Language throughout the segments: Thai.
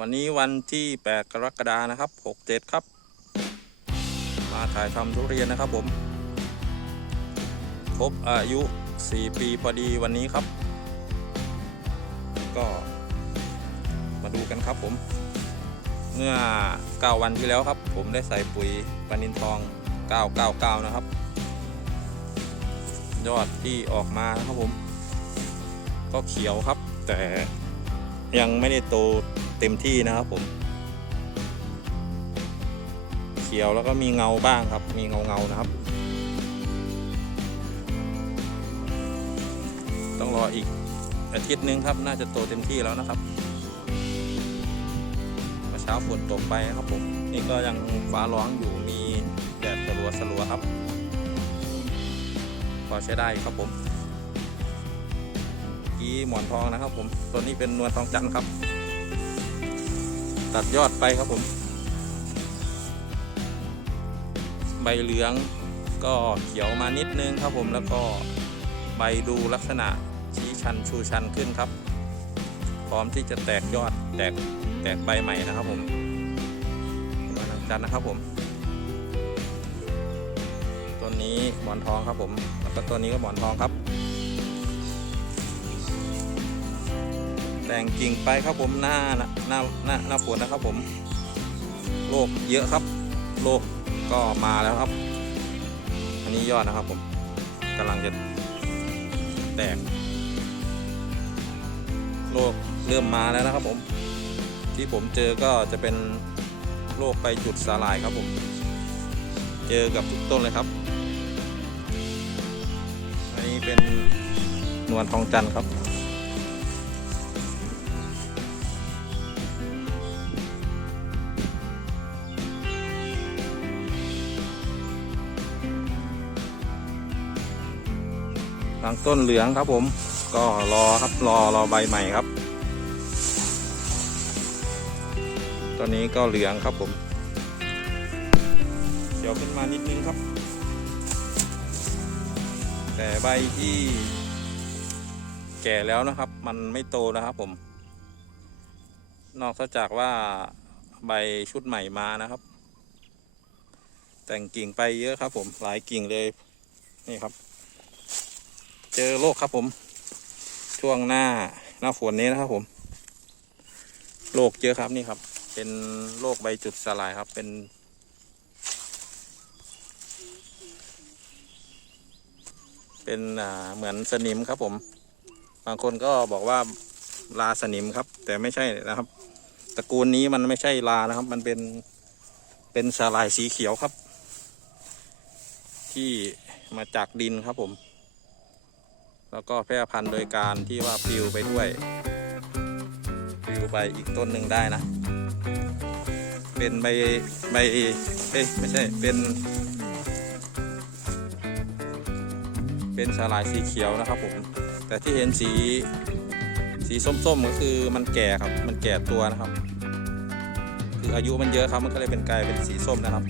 วันนี้วันที่ 8 กรกฎานะครับ 67 ครับ มาถ่ายทำทุเรียนนะครับผม ครบอายุ 4 ปีพอดีวันนี้ครับ ก็มาดูกันครับผม เมื่อ 9 วันที่แล้วครับ ผมได้ใส่ปุ๋ยปานินทอง 999 นะครับ ยอดที่ออกมานะครับผม ก็เขียวครับแต่ ยังไม่ได้โตเต็มที่นะครับผม เขียวแล้วก็มีเงาบ้างครับ มีเงาเงานะครับ ต้องรออีกอาทิตย์นึงครับ น่าจะโตเต็มที่แล้วนะครับเมื่อเช้าฝนตกไปครับผม นี่ก็ยังฟ้าร้องอยู่ มีแดดสลัวสลัวครับ พอใช้ได้ครับผม กี้หมอนทองนะครับ ผมตัวนี้เป็นนวลทองจันทร์ครับ ตัดยอดไปครับผม ใบเหลืองก็เขียวมานิดนึงครับผมแล้วก็ใบดูลักษณะชี้ชันชูชันขึ้นครับ พร้อมที่จะแตกยอดแตกแตกใบใหม่นะครับผมนวลทองจันทร์นะครับผมต้นนี้หมอนทองครับผม แล้วก็ต้นนี้ก็หมอนทองครับ แต่งกิ่งไปครับผมหน้าหน้าหน้าหน้าหน้าฝนนะครับผมโรคเยอะครับโรคก็มาแล้วครับ อันนี้ยอดนะครับผมกำลังจะแตกโรคเริ่มมาแล้วนะครับผม ที่ผมเจอก็จะเป็นโรคไปจุดสาลายครับผม เจอกับทุกต้นเลยครับ อันนี้เป็นนวลทองจันทร์ครับ ทางต้นเหลืองครับผม ก็รอครับรอรอใบใหม่ครับตัวนี้ก็เหลืองครับผม เดี๋ยวขึ้นมานิดนึงครับ แต่ใบที่แก่แล้วนะครับ มันไม่โตนะครับผม นอกจากว่าใบชุดใหม่มานะครับ แต่งกิ่งไปเยอะครับผมหลายกิ่งเลยนี่ครับ เจอโรคครับผม ช่วงหน้าหน้าฝนนี้นะครับผมโรคเยอะครับนี่ครับ เป็นโรคใบจุดสลายครับเป็น เป็นเหมือนสนิมครับผม บางคนก็บอกว่าลาสนิมครับ แต่ไม่ใช่นะครับตระกูลนี้มันไม่ใช่ลานะครับ มันเป็นเป็นสลายสีเขียวครับ ที่มาจากดินครับผม แล้วก็แพร่พันธุ์โดยการที่ว่าปลิวไปด้วยปลิวไปอีกต้นหนึ่งได้นะ เป็นใบใบเอ้ยไม่ใช่เป็น เป็นสาลายสีเขียวนะครับผม แต่ที่เห็นสีสีส้มๆก็คือมันแก่ครับ มันแก่ตัวนะครับ คืออายุมันเยอะครับมันก็เลยเป็นกลายเป็นสีส้มนะครับ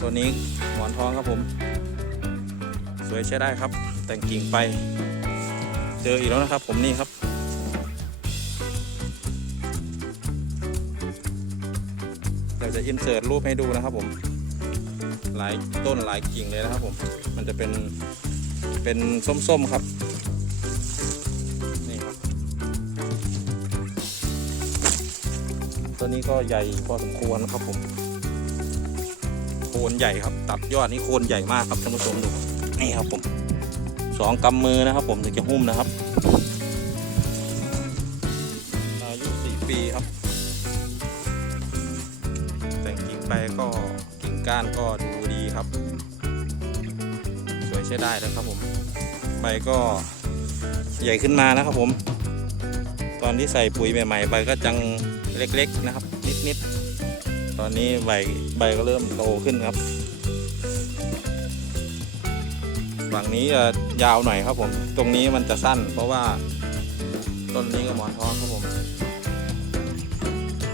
ตัวนี้หมอนทองครับผม สวยใช้ได้ครับ แต่งกิ่งไป เจออีกแล้วนะครับ ผมนี่ครับเดี๋ยวจะอินเสิร์ตรูปให้ดูนะครับผม หลายต้นหลายกิ่งเลยนะครับผม มันจะเป็นเป็นส้มๆครับนี่ครับ ตัวนี้ก็ใหญ่พอสมควรครับผมโคนใหญ่ครับ ตัดยอดนี่โคนใหญ่มากครับท่านผู้ชมดูนี่ครับผม สองกำมือนะครับ ผมถึงจะหุ้มนะครับ อายุสี่ปีครับ แต่งกิ่งไปก็กิ่งก้านก็ดูดีครับ สวยใช้ได้แล้วครับผมใบก็ใหญ่ขึ้นมานะครับผม ตอนที่ใส่ปุ๋ยใหม่ๆใบก็จังเล็กๆนะครับ นิดๆตอนนี้ใบใบก็เริ่มโตขึ้นครับ ฝั่งนี้จะยาวหน่อยครับผม ตรงนี้มันจะสั้น เพราะว่าต้นนี้ก็หมอนทองครับผม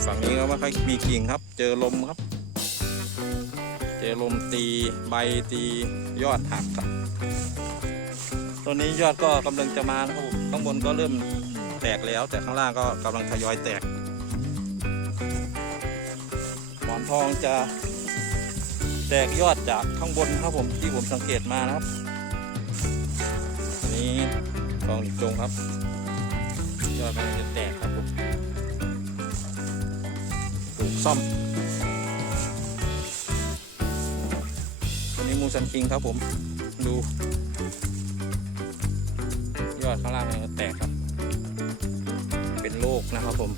ฝั่งนี้ก็ไม่ค่อยมีกิ่งครับ เจอลมครับ เจอลมตีใบตียอดหักครับตัวนี้ยอดก็กำลังจะมานะครับผมข้างบนก็เริ่มแตกแล้ว แต่ข้างล่างก็กำลังทยอยแตกอนทองจะแตกยอดจากข้างบนครับผมที่ผมสังเกตมานะครับ นนี้ทองหลิบจงครับ ยอดมันจะแตกครับผมปลูกซ่อมอันนี้มูซันคิงครับผม ดู ยอดข้างล่างมันจะแตกครับ เป็นโรคนะครับผม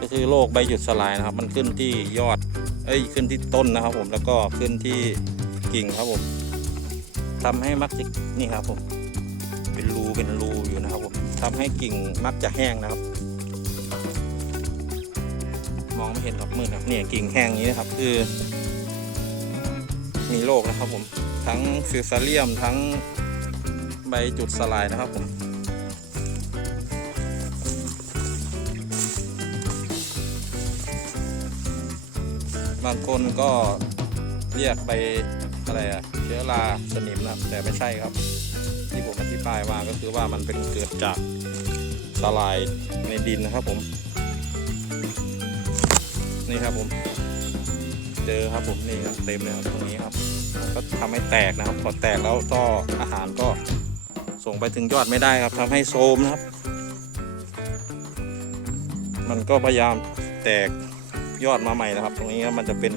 ก็คือโรคใบหยุดสลายนะครับ มันขึ้นที่ยอด เอ้ย ขึ้นที่ต้นนะครับผม แล้วก็ขึ้นที่กิ่งครับผมทำให้มักจะนี่ครับผม เป็นรูอยู่นะครับผมทำให้กิ่งมักจะแห้งนะครับ มองไม่เห็นกับมืดครับเนี่ยกิ่งแห้งอย่างนี้นะครับ คือ มีโรคนะครับผมทั้งฟิวซาเลียมทั้งใบจุดสลายนะครับผมบางคนก็เรียกไปอะไรอะ อราสนิมนะครับ แต่ไม่ใช่ครับ ที่ผมอธิบายมาก็คือว่ามันเป็นเกิดจากสลายในดินนะครับผม นี่ครับผมเจอครับผมนี่ครับเต็มเลยครับตรงนี้ครับก็ทำให้แตกนะครับพอแตกแล้วก็อาหารก็ส่งไปถึงยอดไม่ได้ครับทำให้โทรมนะครับ มันก็พยายามแตกยอดมาใหม่นะครับ ตรงนี้ครับมันจะเป็น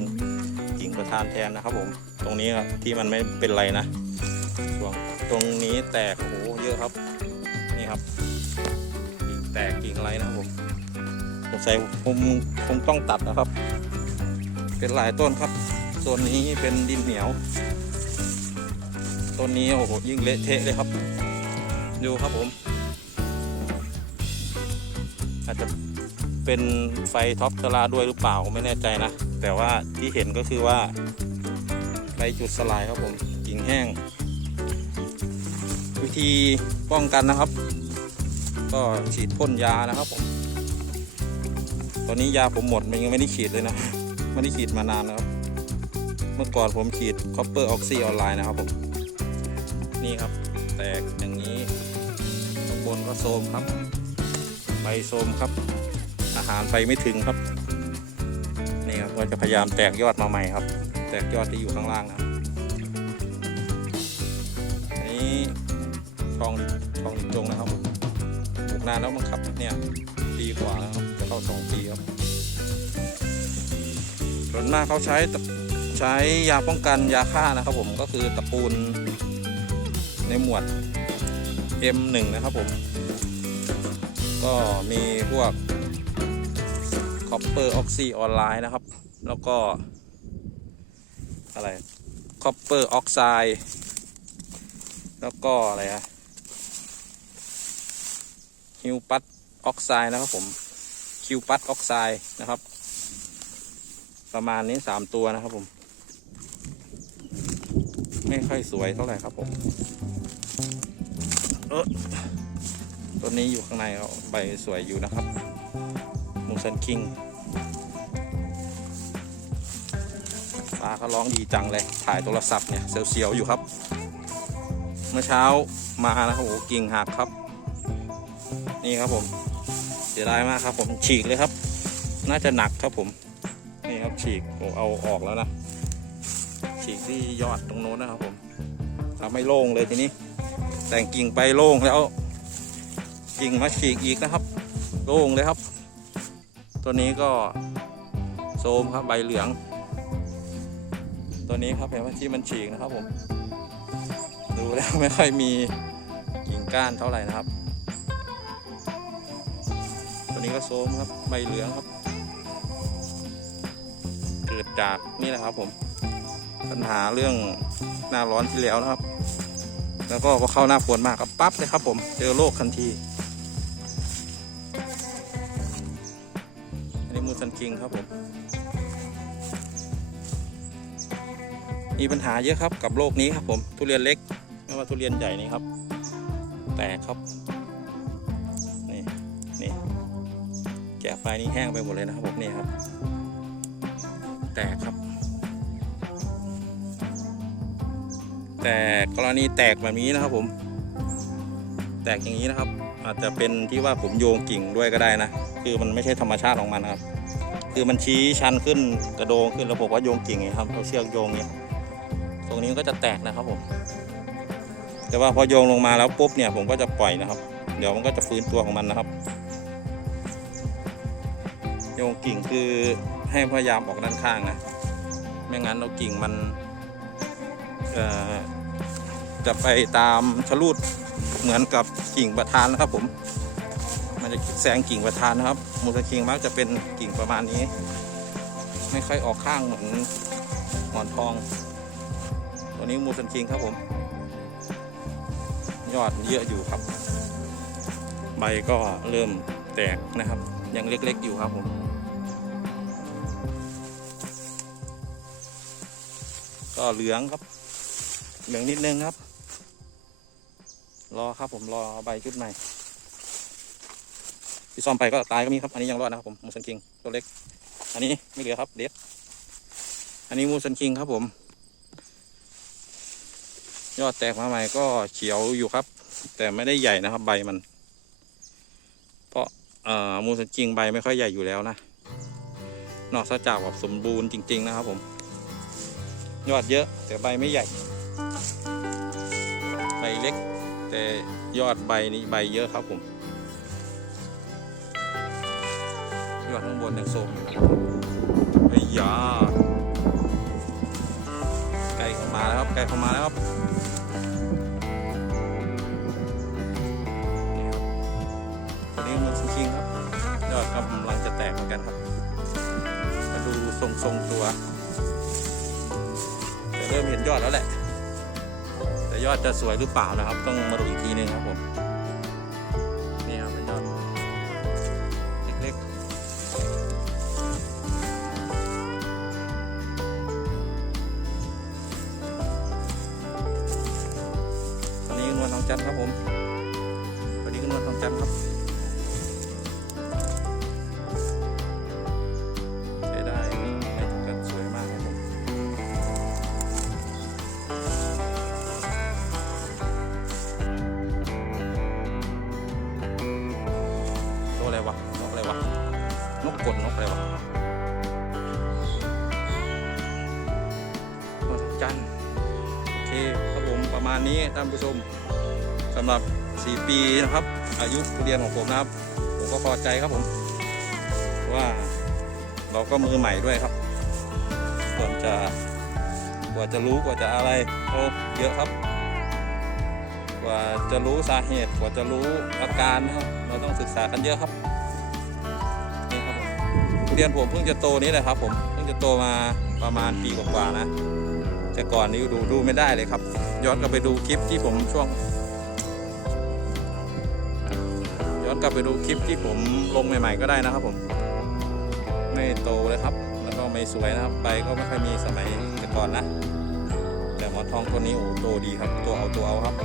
ประธานแทนนะครับผมตรงนี้ครับที่มันไม่เป็นไรนะช่วงตรงนี้แตกโอ้โหเยอะครับ นี่ครับกิ่งแตกกิ่งอะไรนะครับผมสงสัยผมคงต้องตัดนะครับ เป็นหลายต้นครับส่วนนี้เป็นดินเหนียวต้นนี้โอ้โหยิ่งเละเทะเลยครับ ดูครับผม อาจจะเป็นไฟท็อปสลาด้วยหรือเปล่าไม่แน่ใจนะ แต่ว่าที่เห็นก็คือว่าไฟจุดสลายครับผมกิ่งแห้ง วิธีป้องกันนะครับ ก็ฉีดพ่นยานะครับผม ตอนนี้ยาผมหมดมันยังไม่ได้ฉีดเลยนะไม่ได้ฉีดมานานแล้วครับเมื่อก่อนผมฉีดคอปเปอร์ออกซิออนไลน์นะครับผมนี่ครับ แตกอย่างนี้ข้างบนก็โทรมครับใบโทรมครับ อาหารไปไม่ถึงครับ นี่ครับก็จะพยายามแตกยอดมาใหม่ครับ แตกยอดที่อยู่ข้างล่างนะอันนี้ทองทองหลิจงนะครับผมปลูกนานแล้วมั้งครับเนี่ยปีกว่าครับจะเข้าสองปีครับส่วนมากเขาใช้ใช้ยาป้องกันยาฆ่านะครับ ผมก็คือตะปูนในหมวด M1 นะครับผม ก็มีพวก คอปเปอร์ออกซิออนไลน์นะครับ แล้วก็ อะไรคอปเปอร์ออกไซด์แล้วก็อะไรฮะฮิวปัตออกไซด์นะครับผมคิวปัตออกไซด์นะครับ ประมาณนี้สามตัวนะครับผม ไม่ค่อยสวยเท่าไหร่ครับผมเออตัวนี้อยู่ข้างในเขาใบสวยอยู่นะครับ มูซันคิงฟ้าเขาร้องดีจังเลย ถ่ายโทรศัพท์เนี่ยเสียวๆอยู่ครับ เมื่อเช้ามานะครับโอ้กิ่งหักครับ นี่ครับผมเสียดายมากครับ ผมฉีกเลยครับ น่าจะหนักครับผม นี่ครับฉีกผมเอาออกแล้วนะ ฉีกที่ยอดตรงโน้นนะครับผมทำให้โล่งเลยทีนี้ แต่งกิ่งไปโล่งแล้วกิ่งมาฉีกอีกนะครับ โล่งเลยครับ ตัวนี้ก็โซมครับใบเหลือง ตัวนี้ครับเห็นว่าที่มันฉีกนะครับผม ดูแล้วไม่ค่อยมีกิ่งก้านเท่าไหร่นะครับ ตัวนี้ก็โซมครับใบเหลืองครับเกิดจากนี่แหละครับผม ปัญหาเรื่องหน้าร้อนที่แล้วนะครับ แล้วก็พอเข้าหน้าฝนมากก็ปั๊บเลยครับผม เจอโรคทันที อันนี้มูซันคิงครับผม มีปัญหาเยอะครับกับโรคนี้ครับผมทุเรียนเล็กไม่ว่าทุเรียนใหญ่นี่ครับ แตกครับ นี่นี่แกะไปนี่แห้งไปหมดเลยนะครับผมนี่ครับ แตกครับ แต่กรณีแตกแบบนี้นะครับผม แตกอย่างนี้นะครับอาจจะเป็นที่ว่าผมโยงกิ่งด้วยก็ได้นะ คือมันไม่ใช่ธรรมชาติของมันนะครับ คือมันชี้ชันขึ้นกระโดงขึ้นระบบว่าโยงกิ่งไงครับเอาเชือกโยงเนี่ยตรงนี้ก็จะแตกนะครับผม แต่ว่าพอโยงลงมาแล้วปุ๊บเนี่ยผมก็จะปล่อยนะครับ เดี๋ยวมันก็จะฟื้นตัวของมันนะครับ โยงกิ่งคือให้พยายามออกด้านข้างนะ ไม่งั้นเรากิ่งมันจะไปตามชะลูดเหมือนกับกิ่งประธานนะครับผม มันจะแซงกิ่งประธานนะครับมูสคิงมักจะเป็นกิ่งประมาณนี้ ไม่ค่อยออกข้างเหมือนหมอนทอง ตัวนี้มูสคิงครับผม ยอดเยอะอยู่ครับ ใบก็เริ่มแตกนะครับ ยังเล็กๆอยู่ครับผมก็เหลืองครับ เหลืองนิดนึงครับ รอครับผมรอใบชุดใหม่ ที่ซ่อมไปก็ตายก็มีครับ อันนี้ยังรอดนะครับผมมูสันคิงตัวเล็ก อันนี้ไม่เหลือครับเด็ดอันนี้มูสันคิงครับผม ยอดแตกมาใหม่ก็เขียวอยู่ครับ แต่ไม่ได้ใหญ่นะครับ ใบมัน เพราะมูสันคิงใบไม่ค่อยใหญ่อยู่แล้วนะนอกจากแบบสมบูรณ์จริง ๆ นะครับผม ยอดเยอะแต่ใบไม่ใหญ่ ใบเล็ก แต่ยอดใบนี้ใบเยอะครับผม ยอดข้างบนยังโซมอยู่ครับไอ้ยาไก่เข้ามาแล้วครับไก่เข้ามาแล้วครับนี่ครับตัวนี้มันชิงๆครับยอดกำลังจะแตกเหมือนกันครับมาดูทรงๆตัวแต่เริ่มเห็นยอดแล้วแหละแต่ยอดจะสวยหรือเปล่านะครับ ต้องมาดูอีกทีหนึงครับผม นี้ท่านผู้ชมสำหรับ 4 ปีนะครับ อายุทุเรียนของผมนะครับ ผมก็พอใจครับผม ว่าเราก็มือใหม่ด้วยครับก่อนจะกว่าจะรู้กว่าจะอะไรโอ้เยอะครับ กว่าจะรู้สาเหตุกว่าจะรู้อาการนะครับเราต้องศึกษากันเยอะครับนี่ครับผมทุเรียนผมเพิ่งจะโตนี้แหละครับ ผมเพิ่งจะโตมาประมาณปีกว่าๆนะ แต่ก่อนนี้ดูดูไม่ได้เลยครับ ย้อนกลับไปดูคลิปที่ผมช่วง ย้อนกลับไปดูคลิปที่ผมลงใหม่ ๆ ก็ได้นะครับผม ไม่โตเลยครับ แล้วก็ไม่สวยนะครับใบก็ไม่ค่อยมีสมัยแต่ก่อนนะ แต่หมอนทองตัวนี้โอ้โตดีครับ ตัวเอาตัวเอาครับ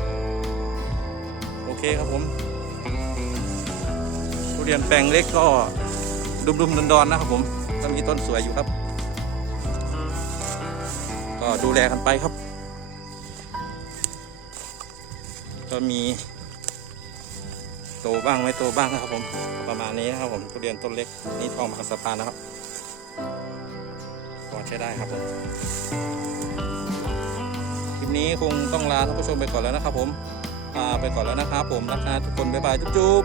โอเคครับผมทุเรียนแปลงเล็กก็ดุมๆดอนๆนะครับผมก็มีต้นสวยอยู่ครับ ก็ดูแลกันไปครับ ก็มีโตบ้างไม่โตบ้างนะครับ ผมประมาณนี้นะครับผมทุเรียนต้นเล็กนี่ทองมหาสะพานนะครับพอใช้ได้ครับผมคลิปนี้คงต้องลาท่านผู้ชมไปก่อนแล้วนะครับ ผมลาไปก่อนแล้วนะครับ ผมรักนะทุกคนบ๊ายบายจุ๊บ